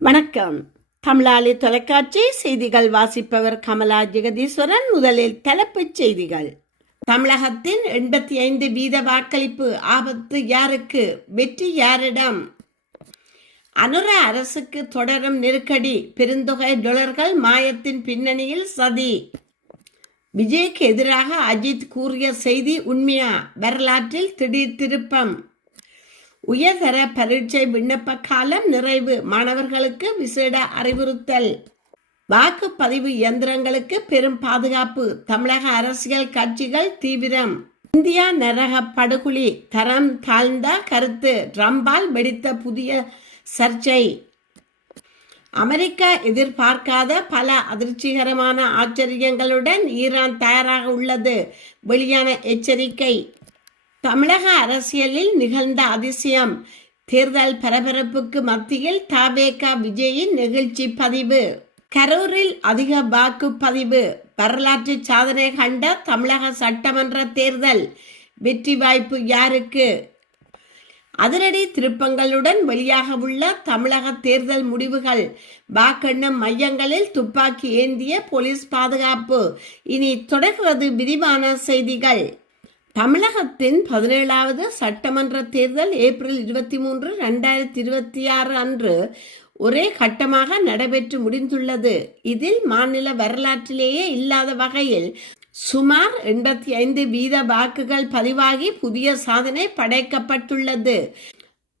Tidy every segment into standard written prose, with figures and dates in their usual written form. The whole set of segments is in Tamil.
வணக்கம். தமிழாளி தொலைக்காட்சி செய்திகள் வாசிப்பவர் கமலா ஜெகதீஸ்வரன். முதலில் தலைப்புச் செய்திகள். தமிழகத்தின் 85% வாக்களிப்பு ஆபத்து யாருக்கு, வெற்றி யாரிடம்? அனுர அரசுக்கு தொடரும் நெருக்கடி, பெருந்தொகை டாலர்கள் மாயத்தின் பின்னணியில் சதி. விஜய்க்கு எதிராக அஜித் கூறிய செய்தி உண்மையா? வரலாற்றில் திடீர் திருப்பம். உயர்தர பரீட்சை விண்ணப்ப காலம் நிறைவு, மாணவர்களுக்கு விசேட அறிவுறுத்தல். வாக்குப்பதிவு இயந்திரங்களுக்கு பெரும் பாதுகாப்பு, தமிழக அரசியல் கட்சிகள் தீவிரம். இந்தியா நரக படுகொலி, தரம் தாழ்ந்த கருத்து, ட்ரம்பால் வெடித்த புதிய சர்ச்சை. அமெரிக்கா எதிர்பார்க்காத பல அதிர்ச்சிகரமான ஆச்சரியங்களுடன் ஈரான் தயாராக உள்ளது, வெளியான எச்சரிக்கை. தமிழக அரசியலில் நிகழ்ந்த அதிசயம், தேர்தல் பரபரப்புக்கு மத்தியில் தவேக விஜயின் நெகிழ்ச்சி பதிவு. கரூரில் அதிக வாக்குப்பதிவு, வரலாற்று சாதனை கண்ட தமிழக சட்டமன்ற தேர்தல், வெற்றி வாய்ப்பு யாருக்கு? அதிரடி திருப்பங்களுடன் வெளியாக உள்ள தமிழக தேர்தல் முடிவுகள், வாக்கெண்ணும் மையங்களில் துப்பாக்கி ஏந்திய போலீஸ் பாதுகாப்பு. இனி தொடர்கிறது விரிவான செய்திகள். தமிழகத்தின் 17வது சட்டமன்ற தேர்தல் ஏப்ரல் 23, 2026 அன்று ஒரே கட்டமாக நடைபெற்று முடிந்துள்ளது. இதில் மாநில வரலாற்றிலேயே இல்லாத வகையில் சுமார் 85% வாக்குகள் பதிவாகி புதிய சாதனை படைக்கப்பட்டுள்ளது.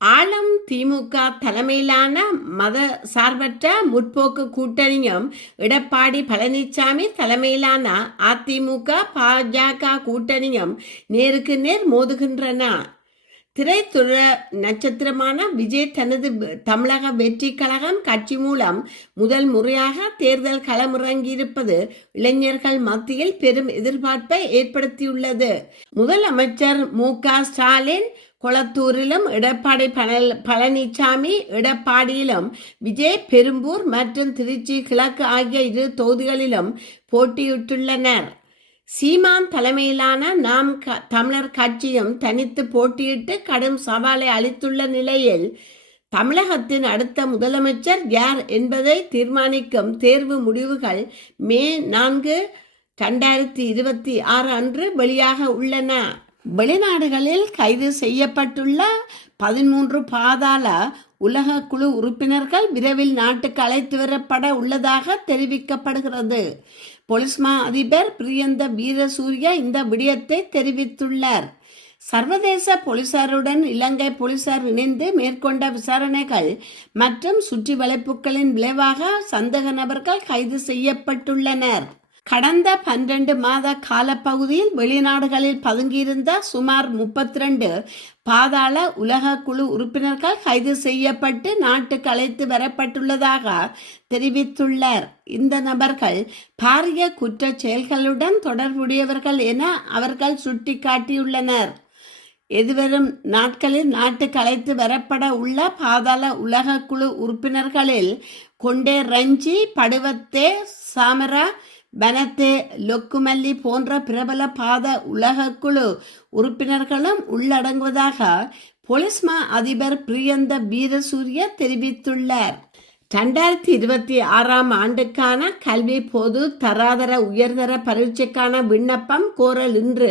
ஆளும் திமுக தலைமையிலான மத சார்பற்ற முற்போக்கு கூட்டணியும் எடப்பாடி பழனிசாமி தலைமையிலான அதிமுக பாஜக கூட்டணியும் நேருக்கு நேர் மோதுகின்றன. திரைத்துறை நட்சத்திரமான விஜய் தனது தமிழக வெற்றி கழகம் கட்சி மூலம் முதல் முறையாக தேர்தல் களமிறங்கியிருப்பது இளைஞர்கள் மத்தியில் பெரும் எதிர்பார்ப்பை ஏற்படுத்தியுள்ளது. முதலமைச்சர் மு.க. ஸ்டாலின் கொளத்தூரிலும், எடப்பாடி பழனிசாமி எடப்பாடியிலும், விஜய் பெரும்பூர் மற்றும் திருச்சி கிழக்கு ஆகிய 2 தொகுதிகளிலும் போட்டியிட்டுள்ளனர். சீமான் தலைமையிலான நாம் தமிழர் கட்சியும் தனித்து போட்டியிட்டு கடும் சவாலை அளித்துள்ள நிலையில் தமிழகத்தின் அடுத்த முதலமைச்சர் யார் என்பதை தீர்மானிக்கும் தேர்வு முடிவுகள் மே 4, 2026 அன்று வெளியாக உள்ளன. வெளிநாடுகளில் கைது செய்யப்பட்டுள்ள 13 பாதாள உலக குழு உறுப்பினர்கள் விரைவில் நாட்டுக்கு அழைத்து வரப்பட உள்ளதாக தெரிவிக்கப்படுகிறது. போலீஸ் மா அதிபர் பிரியந்த வீரசூரிய இந்த விடயத்தை தெரிவித்துள்ளார். சர்வதேச போலீசாருடன் இலங்கை போலீசார் இணைந்து மேற்கொண்ட விசாரணைகள் மற்றும் சுற்றி வளைப்புகளின் விளைவாக சந்தேக நபர்கள் கைது செய்யப்பட்டுள்ளனர். கடந்த 12 மாத காலப்பகுதியில் வெளிநாடுகளில் பதுங்கியிருந்த சுமார் 32 பாதாள உலக குழு உறுப்பினர்கள் கைது செய்யப்பட்டு நாட்டுக்கு அழைத்து வரப்பட்டுள்ளதாக தெரிவித்துள்ளார். இந்த நபர்கள் பாரிய குற்ற செயல்களுடன் தொடர்புடையவர்கள் என அவர்கள் சுட்டிக்காட்டியுள்ளனர். எதிர்வரும் நாட்களில் நாட்டுக்கு அழைத்து வரப்பட உள்ள பாதாள உலக குழு உறுப்பினர்களில் கொண்டே ரஞ்சி, படுவத்தே, சாமரா, பனத்தே, லொக்குமல்லி போன்ற பிரபல பாத உலகக்குழு உறுப்பினர்களும் உள்ளடங்குவதாக போலீஸ் மா அதிபர் பிரியந்த வீரசூரிய தெரிவித்துள்ளார். 2026 ஆண்டுக்கான கல்வி பொது தராதர உயர்தர பரீட்சைக்கான விண்ணப்பம் கோரல் இன்று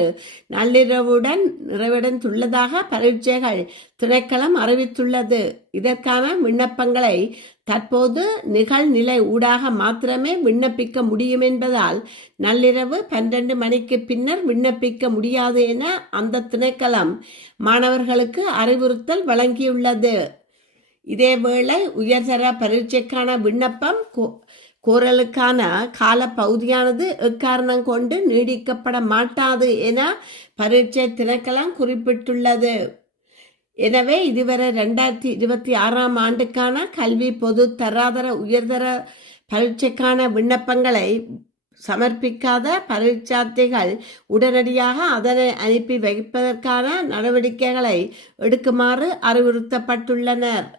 நள்ளிரவுடன் நிறைவடைந்துள்ளதாக பரீட்சைகள் திணைக்களம் அறிவித்துள்ளது. இதற்கான விண்ணப்பங்களை தற்போது நிகழ்நிலை ஊடாக மாத்திரமே விண்ணப்பிக்க முடியும் என்பதால் நள்ளிரவு 12 மணிக்கு பின்னர் விண்ணப்பிக்க முடியாது என அந்த திணைக்களம் மாணவர்களுக்கு அறிவுறுத்தல் வழங்கியுள்ளது. இதேவேளை உயர்தர பரீட்சைக்கான விண்ணப்பம் கோரலுக்கான கால பகுதியானது எக்காரணம் கொண்டு நீடிக்கப்பட மாட்டாது என பரீட்சை திணைக்களம் குறிப்பிட்டுள்ளது. எனவே இதுவரை 2026 ஆண்டுக்கான கல்வி பொது தராதர உயர்தர பரீட்சைக்கான விண்ணப்பங்களை சமர்ப்பிக்காத பரீட்சார்த்திகள் உடனடியாக அதனை அனுப்பி வைப்பதற்கான நடவடிக்கைகளை எடுக்குமாறு அறிவுறுத்தப்பட்டுள்ளனர்.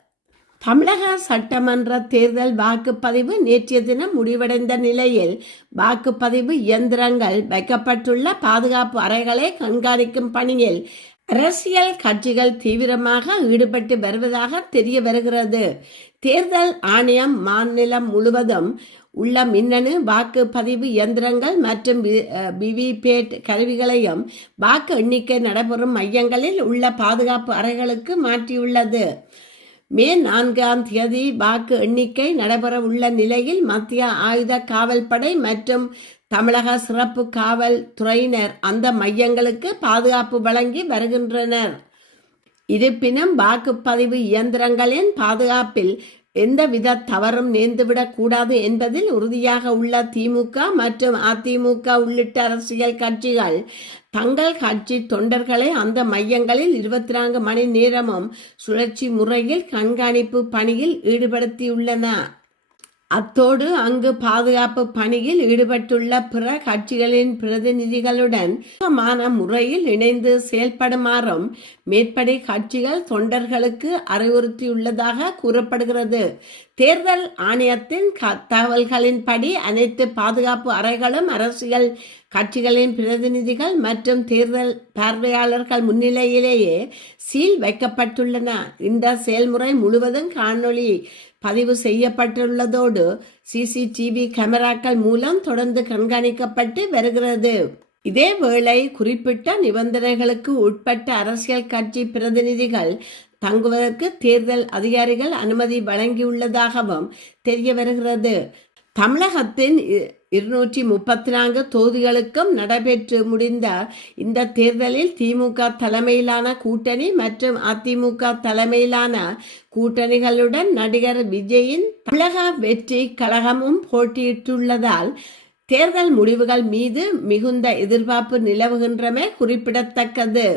தமிழக சட்டமன்ற தேர்தல் வாக்குப்பதிவு நேற்றைய தினம் முடிவடைந்த நிலையில் வாக்குப்பதிவு இயந்திரங்கள் வைக்கப்பட்டுள்ள பாதுகாப்பு அறைகளை கண்காணிக்கும் பணியில் அரசியல் கட்சிகள் தீவிரமாக ஈடுபட்டு வருவதாக தெரிய வருகிறது. தேர்தல் ஆணையம் மாநிலம் முழுவதும் உள்ள மின்னணு வாக்குப்பதிவு இயந்திரங்கள் மற்றும் விவிபேட் கருவிகளையும் வாக்கு எண்ணிக்கை நடைபெறும் மையங்களில் உள்ள பாதுகாப்பு அறைகளுக்கு மாற்றியுள்ளது. மே 4ஆம் தேதி வாக்கு எண்ணிக்கை நடைபெற உள்ள நிலையில் மத்திய ஆயுத காவல்படை மற்றும் தமிழக சிறப்பு காவல் துறையினர் அந்த மையங்களுக்கு பாதுகாப்பு வழங்கி வருகின்றனர். இருப்பினும் வாக்குப்பதிவு இயந்திரங்களின் பாதுகாப்பில் எந்தவித தவறும் நேர்ந்துவிடக் கூடாது என்பதில் உறுதியாக உள்ள திமுக மற்றும் அதிமுக உள்ளிட்ட அரசியல் கட்சிகள் தங்கள் கட்சி தொண்டர்களை அந்த மையங்களில் 24 மணி நேரமும் சுழற்சி முறையில் கண்காணிப்பு பணியில் ஈடுபடுத்தியுள்ளன. அத்தோடு அங்கு பாதுகாப்பு பணியில் ஈடுபட்டுள்ள பிற கட்சிகளின் பிரதிநிதிகளுடன் சமமான முறையில் இணைந்து செயல்படுமாறும் மேற்படி கட்சிகள் தொண்டர்களுக்கு அறிவுறுத்தியுள்ளதாக கூறப்படுகிறது. தேர்தல் ஆணையத்தின் தகவல்களின்படி அனைத்து பாதுகாப்பு அறைகளும் அரசியல் கட்சிகளின் பிரதிநிதிகள் மற்றும் தேர்தல் பார்வையாளர்கள் முன்னிலையிலேயே சீல் வைக்கப்பட்டுள்ளன. இந்த செயல்முறை முழுவதும் காணொளி பதிவு செய்யப்பட்டுள்ளதோடு சிசிடிவி கேமராக்கள் மூலம் தொடர்ந்து கண்காணிக்கப்பட்டு வருகிறது. இதேவேளை குறிப்பிட்ட நிபந்தனைகளுக்கு உட்பட்ட அரசியல் கட்சி பிரதிநிதிகள் தங்குவதற்கு தேர்தல் அதிகாரிகள் அனுமதி வழங்கியுள்ளதாகவும் தெரிய வருகிறது. தமிழகத்தின் 234 தொகுதிகளுக்கும் நடைபெற்று முடிந்த இந்த தேர்தலில் திமுக தலைமையிலான கூட்டணி மற்றும் அதிமுக தலைமையிலான கூட்டணிகளுடன் நடிகர் விஜயின் தமிழக வெற்றி கழகமும் போட்டியிட்டுள்ளதால் தேர்தல் முடிவுகள் மீது மிகுந்த எதிர்பார்ப்பு நிலவுகின்றமை குறிப்பிடத்தக்கது.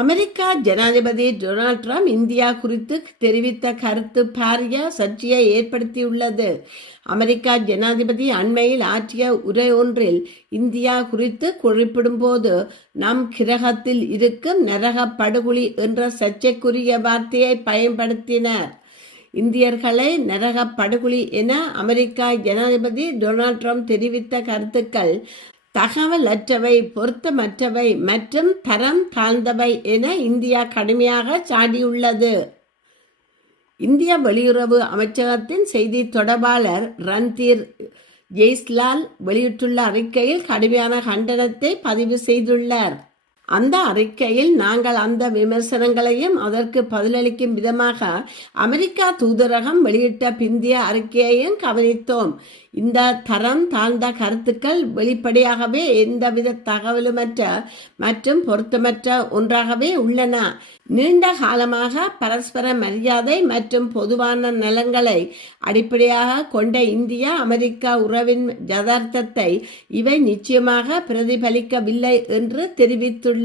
அமெரிக்கா ஜனாதிபதி டொனால்ட் ட்ரம்ப் இந்தியா குறித்து தெரிவித்த கருத்து பாரிய சர்ச்சையை ஏற்படுத்தியுள்ளது. அமெரிக்கா ஜனாதிபதி அண்மையில் ஆற்றிய உரை ஒன்றில் இந்தியா குறித்து குறிப்பிடும்போது நம் கிரகத்தில் இருக்கும் நரக படுகொலி என்ற சர்ச்சைக்குரிய வார்த்தையை பயன்படுத்தினர். இந்தியர்களை நரக படுகொலி என அமெரிக்கா ஜனாதிபதி டொனால்ட் ட்ரம்ப் தெரிவித்த கருத்துக்கள் தகவலற்றவை, பொருத்தமற்றவை மற்றும் தரம் தாழ்ந்தவை என இந்தியா கடுமையாக சாடியுள்ளது. இந்திய வெளியுறவு அமைச்சகத்தின் செய்தி தொடர்பாளர் ரன்தீர் ஜெய்ஸ்லால் வெளியிட்டுள்ள அறிக்கையில் கடுமையான கண்டனத்தை பதிவு செய்துள்ளார். அந்த அறிக்கையில் நாங்கள் அந்த விமர்சனங்களையும் அதற்கு பதிலளிக்கும் விதமாக அமெரிக்கா தூதரகம் வெளியிட்ட பிந்திய அறிக்கையையும் கவனித்தோம். இந்த தரம் தாழ்ந்த கருத்துக்கள் வெளிப்படையாகவே எந்தவித தகவலுமற்ற மற்றும் பொருத்தமற்ற ஒன்றாகவே உள்ளன. நீண்ட காலமாக பரஸ்பர மரியாதை மற்றும் பொதுவான நலன்களை அடிப்படையாக கொண்ட இந்தியா அமெரிக்கா உறவின் யதார்த்தத்தை இவை நிச்சயமாக பிரதிபலிக்கவில்லை என்று தெரிவித்துள்ளார்.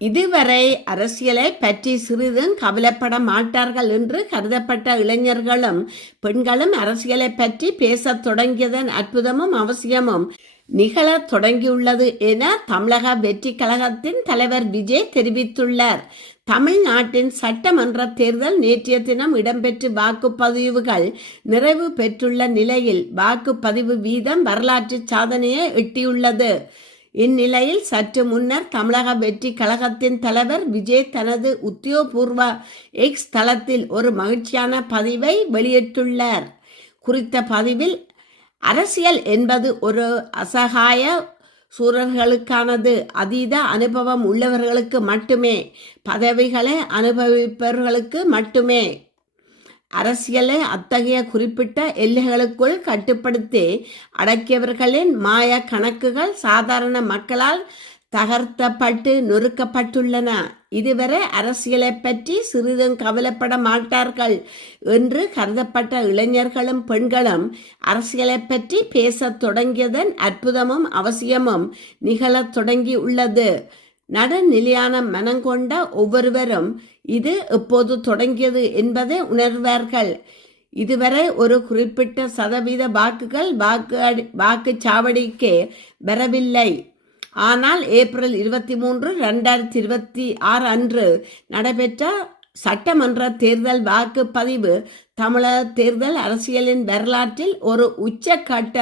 இதுவரை அரசியலை பற்றி சிறிதும் கவலைப்பட மாட்டார்கள் என்று கருதப்பட்ட இளைஞர்களும் பெண்களும் அரசியலை பற்றி பேசத் தொடங்கியதன் அற்புதமும் அவசியமும் நிகழத் தொடங்கியுள்ளது என தமிழக வெற்றி கழகத்தின் தலைவர் விஜய் தெரிவித்துள்ளார். தமிழ்நாட்டின் சட்டமன்ற தேர்தல் நேற்றைய தினம் இடம்பெற்று வாக்குப்பதிவுகள் நிறைவு பெற்றுள்ள நிலையில் வாக்குப்பதிவு வீதம் வரலாற்று சாதனையை எட்டியுள்ளது. இந்நிலையில் சற்று முன்னர் தமிழக வெற்றி கழகத்தின் தலைவர் விஜய் தனது உத்தியோகபூர்வ எக்ஸ் தளத்தில் ஒரு மகிழ்ச்சியான பதிவை வெளியிட்டுள்ளார். குறித்த பதிவில் அரசியல் என்பது ஒரு அசகாய சூரர்களுக்கானது, அதீத அனுபவம் உள்ளவர்களுக்கு மட்டுமே, பதவிகளை அனுபவிப்பவர்களுக்கு மட்டுமே. அரசியலை அத்தகைய குறிப்பிட்ட எல்லைகளுக்குள் கட்டுப்படுத்தி அடக்கியவர்களின் மாய கணக்குகள் சாதாரண மக்களால் தகர்த்தப்பட்டு நொறுக்கப்பட்டுள்ளன. இதுவரை அரசியலை பற்றி சிறிதும் கவலைப்பட மாட்டார்கள் என்று கருதப்பட்ட இளைஞர்களும் பெண்களும் அரசியலை பற்றி பேசத் தொடங்கியதன் அற்புதமும் அவசியமும் நிகழத் தொடங்கி உள்ளது. நடுநிலையான மனங்கொண்ட ஒவ்வொருவரும் இது எப்போது தொடங்கியது என்பதை உணர்வார்கள். இதுவரை ஒரு குறிப்பிட்ட சதவீத வாக்குகள் வாக்குச்சாவடிக்கு வரவில்லை. ஆனால் ஏப்ரல் 23, 2026 அன்று நடைபெற்ற சட்டமன்ற தேர்தல் வாக்குப்பதிவு தமிழக தேர்தல் அரசியலின் வரலாற்றில் ஒரு உச்சக்கட்ட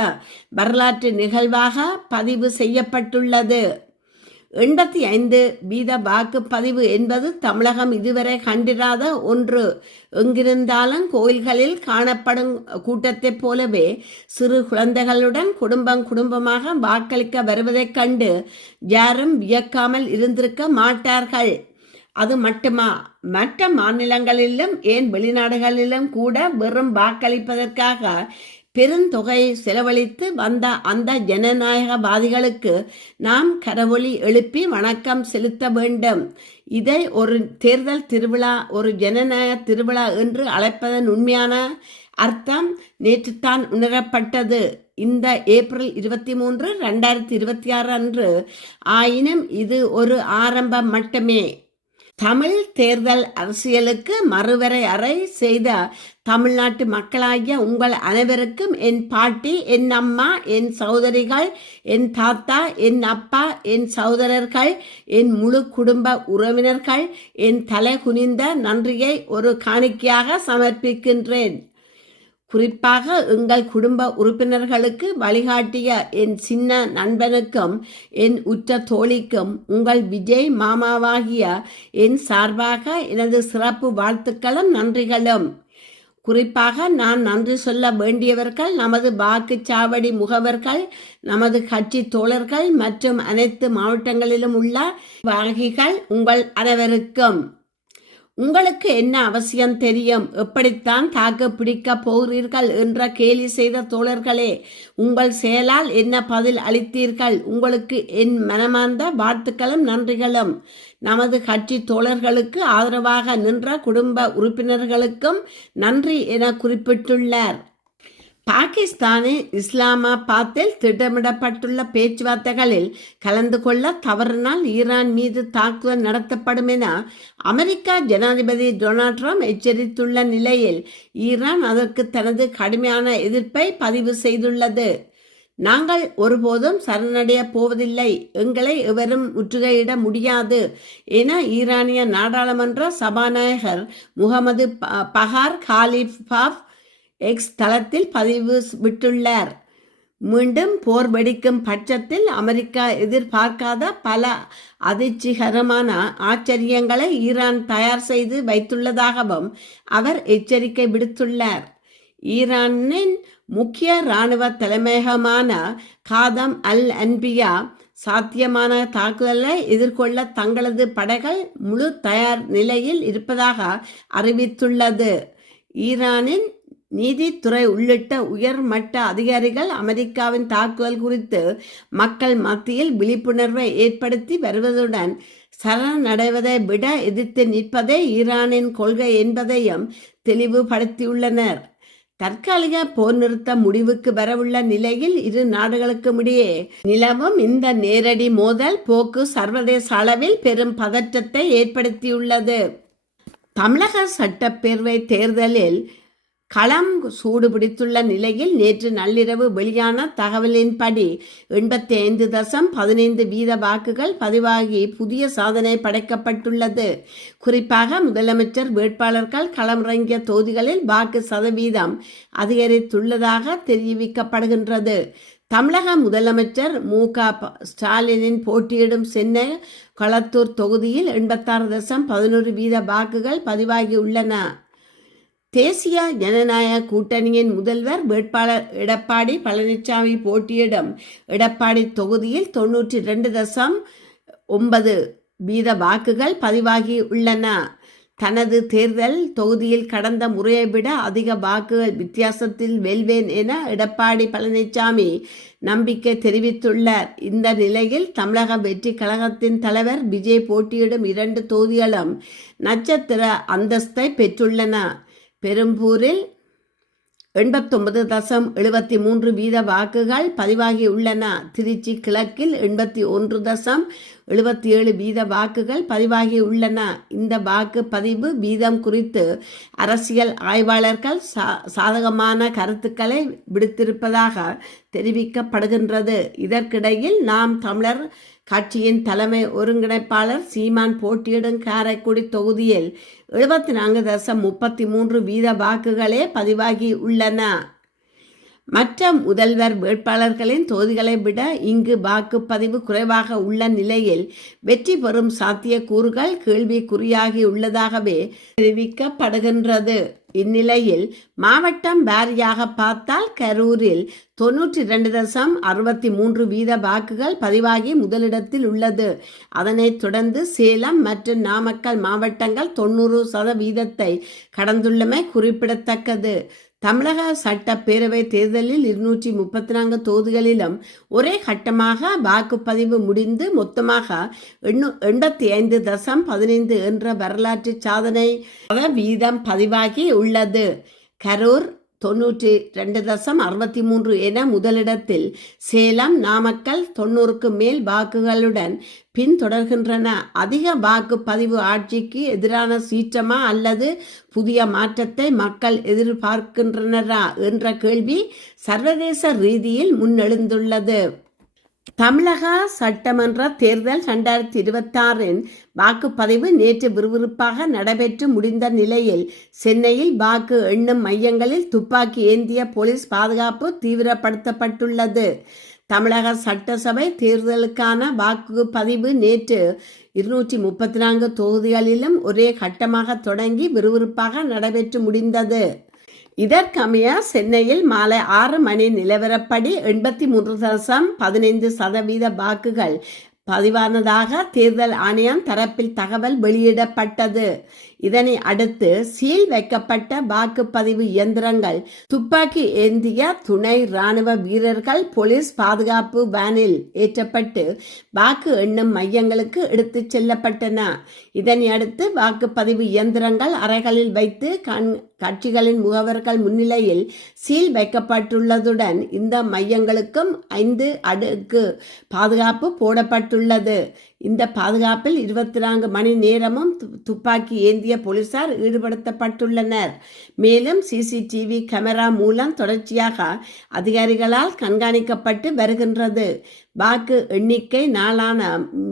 வரலாற்று நிகழ்வாக பதிவு செய்யப்பட்டுள்ளது. 85% வாக்குப்பதிவு என்பது தமிழகம் இதுவரை கண்டிராத ஒன்று. எங்கிருந்தாலும் கோயில்களில் காணப்படும் கூட்டத்தைப் போலவே சிறு குழந்தைகளுடன் குடும்பமாக வாக்களிக்க வருவதைக் கண்டு யாரும் வியக்காமல் இருந்திருக்க மாட்டார்கள். அது மட்டுமா, மற்ற மாநிலங்களிலும் ஏன் வெளிநாடுகளிலும் கூட வெறும் வாக்களிப்பதற்காக பெருந்தொகை செலவழித்து வந்த அந்த ஜனநாயகவாதிகளுக்கு நாம் கரவொலி எழுப்பி வணக்கம் செலுத்த வேண்டும். இதை ஒரு தேர்தல் திருவிழா, ஒரு ஜனநாயக திருவிழா என்று அழைப்பதன் உண்மையான அர்த்தம் நேற்றுத்தான் உணரப்பட்டது. இந்த ஏப்ரல் 23, 2026 அன்று. ஆயினும் இது ஒரு ஆரம்பம் மட்டுமே. தமிழ் தேர்தல் அரசியலுக்கு மறுவரையறை செய்த தமிழ்நாட்டு மக்களாகிய உங்கள் அனைவருக்கும் என் பாட்டி, என் அம்மா, என் சகோதரிகள், என் தாத்தா, என் அப்பா, என் சகோதரர்கள், என் முழு குடும்ப உறவினர்கள், என் தலை குனிந்த நன்றியை ஒரு காணிக்கையாக சமர்ப்பிக்கின்றேன். குறிப்பாக எங்கள் குடும்ப உறுப்பினர்களுக்கு வழிகாட்டிய என் சின்ன நண்பனுக்கும் என் உற்ற தோழிக்கும் உங்கள் விஜய் மாமாவாகிய என் சார்பாக எனது சிறப்பு வாழ்த்துக்களும் நன்றிகளும். குறிப்பாக நான் நன்றி சொல்ல வேண்டியவர்கள் நமது வாக்குச்சாவடி முகவர்கள், நமது கட்சி தோழர்கள் மற்றும் அனைத்து மாவட்டங்களிலும் உள்ள வாகிகள். உங்கள் அனைவருக்கும் உங்களுக்கு என்ன அவசியம் தெரியும், எப்படித்தான் தாக்கு பிடிக்க போகிறீர்கள் என்ற கேலி செய்த தோழர்களே, உங்கள் செயலால் என்ன பதில் அளித்தீர்கள். உங்களுக்கு என் மனமார்ந்த வாழ்த்துக்களும் நன்றிகளும். நமது கட்சி தோழர்களுக்கு ஆதரவாக நின்ற குடும்ப உறுப்பினர்களுக்கும் நன்றி என குறிப்பிட்டுள்ளார். பாகிஸ்தானின் இஸ்லாமாபாத்தில் திட்டமிடப்பட்டுள்ள பேச்சுவார்த்தைகளில் கலந்து கொள்ள தவறினால் ஈரான் மீது தாக்குதல் நடத்தப்படும் என அமெரிக்கா ஜனாதிபதி டொனால்ட் ட்ரம்ப் எச்சரித்துள்ள நிலையில் ஈரான் அதற்கு தனது கடுமையான எதிர்ப்பை பதிவு செய்துள்ளது. நாங்கள் ஒருபோதும் சரணடைய போவதில்லை, எங்களை எவரும் முற்றுகையிட முடியாது என ஈரானிய நாடாளுமன்ற சபாநாயகர் முகமது பகார் காலிஃபாப் எக்ஸ் தளத்தில் பதிவு விட்டுள்ளார். மீண்டும் போர் வெடிக்கும் பட்சத்தில் அமெரிக்கா எதிர்பார்க்காத பல அதிர்ச்சிகரமான ஆச்சரியங்களை ஈரான் தயார் செய்து வைத்துள்ளதாகவும் அவர் எச்சரிக்கை விடுத்துள்ளார். ஈரானின் முக்கிய இராணுவ தலைமையகமான காதம் அல் அன்பியா சாத்தியமான தாக்குதலை எதிர்கொள்ள தங்களது படைகள் முழு தயார் நிலையில் இருப்பதாக அறிவித்துள்ளது. ஈரானின் நீதித்துறை உள்ளிட்ட உயர்மட்ட அதிகாரிகள் அமெரிக்காவின் தாக்குதல் குறித்து மக்கள் மத்தியில் விழிப்புணர்வை ஏற்படுத்தி வருவதுடன் சரணடைவதை விட எதிர்த்து நிற்பதே ஈரானின் கொள்கை என்பதையும் தெளிவுபடுத்தியுள்ளனர். தற்காலிக போர் நிறுத்த முடிவுக்கு வரவுள்ள நிலையில் இரு நாடுகளுக்கும் இடையே நிலவும் இந்த நேரடி மோதல் போக்கு சர்வதேச அளவில் பெரும் பதற்றத்தை ஏற்படுத்தியுள்ளது. தமிழக சட்டப்பேரவை தேர்தலில் களம் சூடுபிடித்துள்ள நிலையில் நேற்று நள்ளிரவு வெளியான தகவலின்படி 85.15% வாக்குகள் பதிவாகி புதிய சாதனை படைக்கப்பட்டுள்ளது. குறிப்பாக முதலமைச்சர் வேட்பாளர்கள் களமிறங்கிய தொகுதிகளில் வாக்கு சதவீதம் அதிகரித்துள்ளதாக தெரிவிக்கப்படுகின்றது. தமிழக முதலமைச்சர் மு.க. ஸ்டாலினின் போட்டியிடும் சென்னை களத்தூர் தொகுதியில் 86.11% வாக்குகள் பதிவாகியுள்ளன. தேசிய ஜனநாயக கூட்டணியின் முதல்வர் வேட்பாளர் எடப்பாடி பழனிசாமி போட்டியிடும் எடப்பாடி தொகுதியில் 92.9% வாக்குகள் பதிவாகி உள்ளன. தனது தேர்தல் தொகுதியில் கடந்த முறையை விட அதிக வாக்குகள் வித்தியாசத்தில் வெல்வேன் என எடப்பாடி பழனிசாமி நம்பிக்கை தெரிவித்துள்ளார். இந்த நிலையில் தமிழக வெற்றி கழகத்தின் தலைவர் விஜய் போட்டியிடும் 2 தொகுதிகளும் நட்சத்திர அந்தஸ்தை பெற்றுள்ளன. பெரும்பூரில் 89.73% வாக்குகள் பதிவாகியுள்ளன. திருச்சி கிழக்கில் 81.77% வாக்குகள் பதிவாகியுள்ளன. இந்த வாக்குப்பதிவு வீதம் குறித்து அரசியல் ஆய்வாளர்கள் சாதகமான கருத்துக்களை விடுத்திருப்பதாக தெரிவிக்கப்படுகின்றது. இதற்கிடையில் நாம் தமிழர் கட்சியின் தலைமை ஒருங்கிணைப்பாளர் சீமான் போட்டியிடும் காரைக்குடி தொகுதியில் 74.33% வாக்குகளே பதிவாகி உள்ளன. மற்ற முதல்வர் வேட்பாளர்களின் தொகுதிகளை விட இங்கு வாக்குப்பதிவு குறைவாக உள்ள நிலையில் வெற்றி பெறும் சாத்தியக்கூறுகள் கேள்விக்குறியாகியுள்ளதாகவே தெரிவிக்கப்படுகின்றது. இந்நிலையில் மாவட்டம் வாரியாக பார்த்தால் கரூரில் 92.63% வாக்குகள் பதிவாகி முதலிடத்தில் உள்ளது. அதனைத் தொடர்ந்து சேலம் மற்றும் நாமக்கல் மாவட்டங்கள் 90% கடந்துள்ளமை குறிப்பிடத்தக்கது. தமிழக சட்டப்பேரவை தேர்தலில் 234 தொகுதிகளிலும் ஒரே கட்டமாக வாக்குப்பதிவு முடிந்து மொத்தமாக 85.15 என்ற வரலாற்று சாதனை வீதம் பதிவாகி உள்ளது. கரூர் 92.63 என முதலிடத்தில், சேலம் நாமக்கல் 90க்கு மேல் வாக்குகளுடன் பின்தொடர்கின்றன. அதிக வாக்குப்பதிவு ஆட்சிக்கு எதிரான சீற்றமா அல்லது புதிய மாற்றத்தை மக்கள் எதிர்பார்க்கின்றனரா என்ற கேள்வி சர்வதேச ரீதியில் முன்னெழுந்துள்ளது. தமிழக சட்டமன்ற தேர்தல் 2026 வாக்குப்பதிவு நேற்று விறுவிறுப்பாக நடைபெற்று முடிந்த நிலையில் சென்னையில் வாக்கு எண்ணும் மையங்களில் துப்பாக்கி ஏந்திய போலீஸ் பாதுகாப்பு தீவிரப்படுத்தப்பட்டுள்ளது. தமிழக சட்டசபை தேர்தலுக்கான வாக்குப்பதிவு நேற்று 234 தொகுதிகளிலும் ஒரே கட்டமாக தொடங்கி விறுவிறுப்பாக நடைபெற்று முடிந்தது. இதற்கமைய சென்னையில் மாலை 6 மணி நிலவரப்படி 83.15% வாக்குகள் பதிவானதாக தேர்தல் ஆணையம் தரப்பில் தகவல் வெளியிடப்பட்டது. இதனை அடுத்து சீல் வைக்கப்பட்ட வாக்குப்பதிவு இயந்திரங்கள் துப்பாக்கி ஏந்திய துணை ராணுவ வீரர்கள் போலீஸ் பாதுகாப்பு வேனில் ஏற்றப்பட்டு வாக்கு எண்ணும் மையங்களுக்கு எடுத்துச் செல்லப்பட்டன. இதனை அடுத்து வாக்குப்பதிவு இயந்திரங்கள் அறைகளில் வைத்து கட்சிகளின் முகவர்கள் முன்னிலையில் சீல் வைக்கப்பட்டுள்ளதுடன் இந்த மையங்களுக்கும் 5 அடுக்கு பாதுகாப்பு போடப்பட்டுள்ளது. இந்த பாதுகாப்பில் 24 மணி நேரமும் துப்பாக்கி ஏந்திய போலீசார் ஈடுபடுத்தப்பட்டுள்ளனர். மேலும் சிசிடிவி கேமரா மூலம் தொடர்ச்சியாக அதிகாரிகளால் கண்காணிக்கப்பட்டு வருகின்றது. வாக்கு எண்ணிக்கை நாளான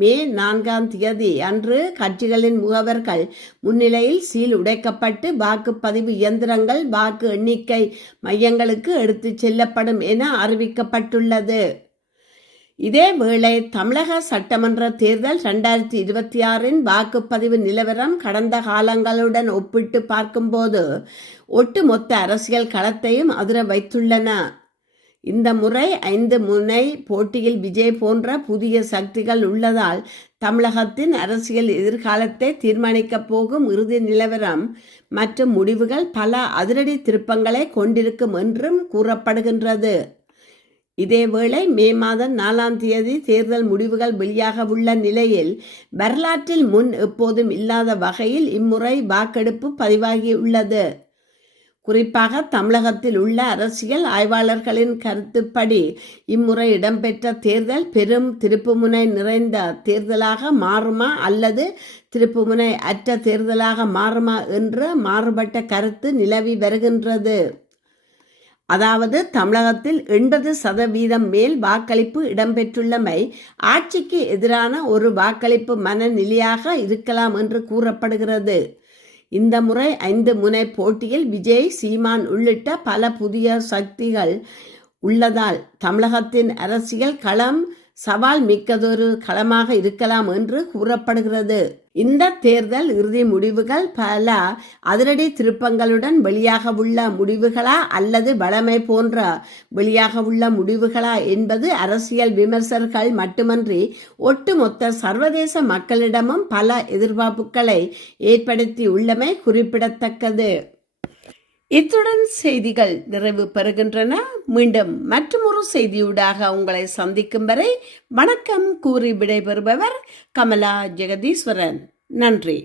மே 4 அன்று கட்சிகளின் முகவர்கள் முன்னிலையில் சீல் உடைக்கப்பட்டு வாக்குப்பதிவு இயந்திரங்கள் வாக்கு எண்ணிக்கை மையங்களுக்கு எடுத்துச் செல்லப்படும் என அறிவிக்கப்பட்டுள்ளது. இதேவேளை தமிழக சட்டமன்ற தேர்தல் 2026 வாக்குப்பதிவு நிலவரம் கடந்த காலங்களுடன் ஒப்பிட்டு பார்க்கும்போது ஒட்டுமொத்த அரசியல் களத்தையும் அதிர வைத்துள்ளன. இந்த முறை 5 முனை போட்டியில் விஜய் போன்ற புதிய சக்திகள் உள்ளதால் தமிழகத்தின் அரசியல் எதிர்காலத்தை தீர்மானிக்கப் போகும் இறுதி நிலவரம் மற்றும் முடிவுகள் பல அதிரடி திருப்பங்களை கொண்டிருக்கும் என்றும் கூறப்படுகின்றது. இதேவேளை மே மாதம் 4 தேர்தல் முடிவுகள் வெளியாக உள்ள நிலையில் வரலாற்றில் முன் எப்போதும் இல்லாத வகையில் இம்முறை வாக்கெடுப்பு பதிவாகியுள்ளது. குறிப்பாக தமிழகத்தில் உள்ள அரசியல் ஆய்வாளர்களின் கருத்துப்படி இம்முறை இடம்பெற்ற தேர்தல் பெரும் திருப்புமுனை நிறைந்த தேர்தலாக மாறுமா அல்லது திருப்புமுனை அற்ற தேர்தலாக மாறுமா என்ற மாறுபட்ட கருத்து நிலவி வருகின்றது. அதாவது தமிழகத்தில் 80% மேல் வாக்களிப்பு இடம்பெற்றுள்ளமை ஆட்சிக்கு எதிரான ஒரு வாக்களிப்பு மனநிலையாக இருக்கலாம் என்று கூறப்படுகிறது. இந்த முறை 5 முனை போட்டியில் விஜய், சீமான் உள்ளிட்ட பல புதிய சக்திகள் உள்ளதால் தமிழகத்தின் அரசியல் களம் சவால் மிக்கதொரு களமாக இருக்கலாம் என்று கூறப்படுகிறது. இந்த தேர்தல் இறுதி முடிவுகள் பல அதிரடி திருப்பங்களுடன் வெளியாக உள்ள முடிவுகளா அல்லது வழமை போன்ற வெளியாக உள்ள முடிவுகளா என்பது அரசியல் விமர்சகர்கள் மட்டுமன்றி ஒட்டுமொத்த சர்வதேச மக்களிடமும் பல எதிர்பார்ப்புகளை ஏற்படுத்தி உள்ளமை குறிப்பிடத்தக்கது. இத்துடன் செய்திகள் நிறைவு பெறுகின்றன. மீண்டும் மற்றொரு செய்தியூடாக உங்களை சந்திக்கும் வரை வணக்கம் கூறி விடைபெறுபவர் கமலா ஜெகதீஸ்வரன். நன்றி.